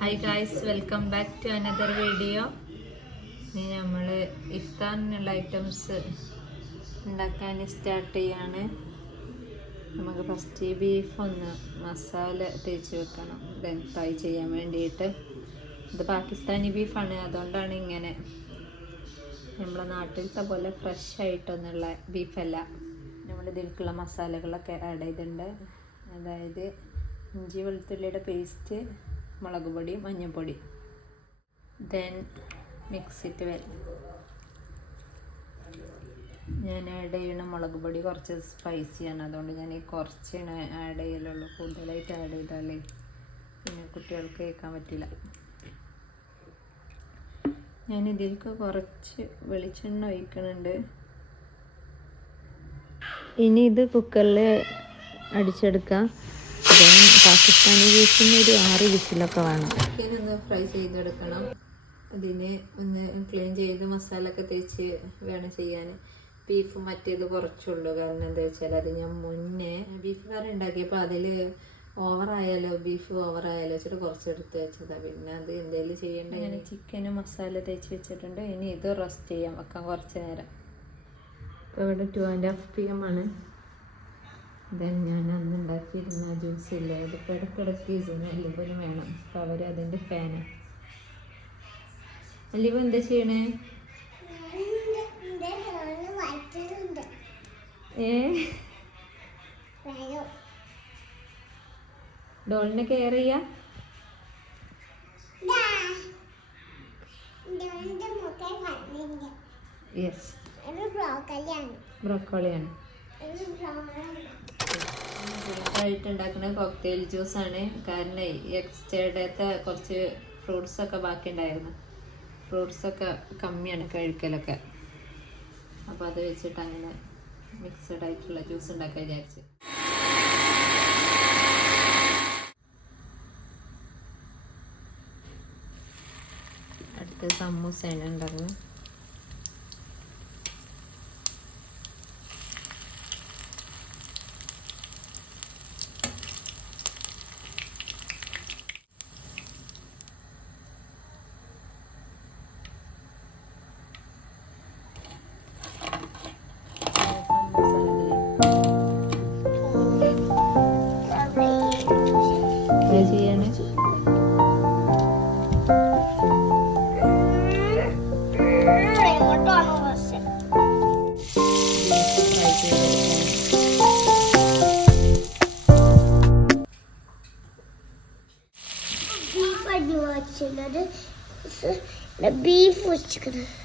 Hi guys, welcome back to another video. ഇനി നമ്മൾ ഇഫ്താറിനുള്ള items ഉണ്ടാക്കാൻ സ്റ്റാർട്ട് ചെയ്യാണ്. നമുക്ക് ഫസ്റ്റ് ബീഫ് ഒന്ന് മസാല തേച്ച് വെക്കണം, ദെൻ ഫ്രൈ ചെയ്യാൻ വേണ്ടിയിട്ട്. ഇത് പാകിസ്ഥാനി ബീഫാണ്, അതുകൊണ്ടാണ് ഇങ്ങനെ. നമ്മളെ നാട്ടിലത്തെ പോലെ ഫ്രഷ് ആയിട്ടൊന്നുള്ള ബീഫല്ല. നമ്മൾ ഇതിലേക്കുള്ള മസാലകളൊക്കെ ആഡ് ചെയ്തിട്ടുണ്ട്. അതായത് ഇഞ്ചി വെളുത്തുള്ളിയുടെ പേസ്റ്റ്, മുളക് പൊടി, മഞ്ഞൾപ്പൊടി, ദെൻ മിക്സിറ്റ് വരും. ഞാൻ ആഡ് ചെയ്യണ മുളക് പൊടി കുറച്ച് സ്പൈസിയാണ്, അതുകൊണ്ട് ഞാൻ ഈ കുറച്ചാണ് ആഡ് ചെയ്യലുള്ളൂ. കൂടുതലായിട്ട് ആഡ് ചെയ്താലേ പിന്നെ കുട്ടികൾക്ക് കേൾക്കാൻ പറ്റില്ല. ഞാൻ ഇതിലേക്ക് കുറച്ച് വെളിച്ചെണ്ണ ഒഴിക്കുന്നുണ്ട്. ഇനി ഇത് കുക്കറിൽ അടിച്ചെടുക്കാം. പാകിസ്ഥാനി ബീഫിന് ഒരു 6 വിസിലൊക്കെ വേണം. ചിക്കൻ ഒന്ന് ഫ്രൈ ചെയ്തെടുക്കണം. അതിന് ഒന്ന് ക്ലീൻ ചെയ്ത് മസാല ഒക്കെ തേച്ച് വേണം ചെയ്യാൻ. ബീഫ് മറ്റേത് കുറച്ചുള്ളൂ, കാരണം എന്താ വെച്ചാൽ അത് ഞാൻ മുന്നേ ബീഫ് കറി ഉണ്ടാക്കിയപ്പോൾ അതിൽ ബീഫ് ഓവറായാലോ വെച്ചിട്ട് കുറച്ചെടുത്ത് വെച്ചതാണ്. പിന്നെ അത് എന്തെങ്കിലും ചെയ്യേണ്ട. ഞാൻ ചിക്കന് മസാല തേച്ച് വെച്ചിട്ടുണ്ട്. ഇനി ഇത് റോസ്റ്റ് ചെയ്യാൻ വെക്കാം കുറച്ച് നേരം. ഇപ്പോൾ ഇവിടെ 2:30 PM ആണ്. ദെൻ ഞാൻ അന്ന് ഉണ്ടാക്കിയിരുന്ന ജ്യൂസ് ഇല്ല, ഇതിപ്പോൾ ഇടയ്ക്കിടയ്ക്ക് അല്ലിബന് വേണം. അപ്പോൾ അവർ അതിൻ്റെ ഫാനാണ്. അല്ലിബ എന്താ ചെയ്യണേ? ഡോളിനെ കെയർ ചെയ്യാ. യെസ്, ബ്രോക്കോളിയാണ്. ആയിട്ട് ഉണ്ടാക്കുന്ന കോക്ടെയിൽ ജ്യൂസാണ്. കാരണം എക്സ്റ്റേഡത്തെ കുറച്ച് ഫ്രൂട്ട്സൊക്കെ ബാക്കി ഉണ്ടായിരുന്നു. ഫ്രൂട്ട്സൊക്കെ കമ്മിയാണ് കഴിക്കലൊക്കെ. അപ്പോൾ അത് വെച്ചിട്ട് അങ്ങനെ മിക്സഡ് ആയിട്ടുള്ള ജ്യൂസ് ഉണ്ടാക്കാൻ വിചാരിച്ചു. അടുത്ത് സമൂസയാണ് ഉണ്ടാക്കുന്നത്.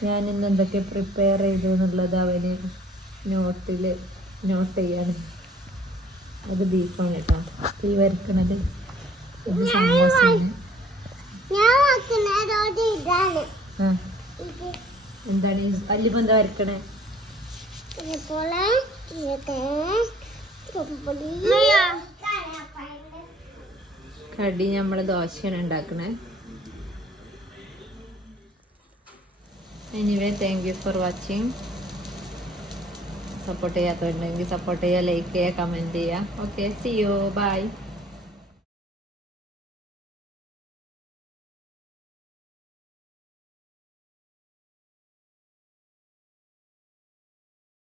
ഞാൻ ഇന്ന് എന്തൊക്കെ പ്രിപ്പയർ ചെയ്തു എന്നുള്ളത് അവന് നോട്ട് ചെയ്യാണ്. അത് ബീഫാണ് കേട്ടോ ഈ വരക്കണത്. ഇത് സമോസയാണ്. എന്താണ് അല്ലിപ്പോ എന്താ വരക്കണേ? കടി നമ്മള് ദോശയാണ് ഉണ്ടാക്കണേ. Anyway, thank you for watching. Support ചെയ്യാത്തവരുണ്ടെങ്കിൽ സപ്പോർട്ട് ചെയ്യുക, ലൈക്ക് ചെയ്യുക, കമൻറ്റ് ചെയ്യുക. Okay, see you, by.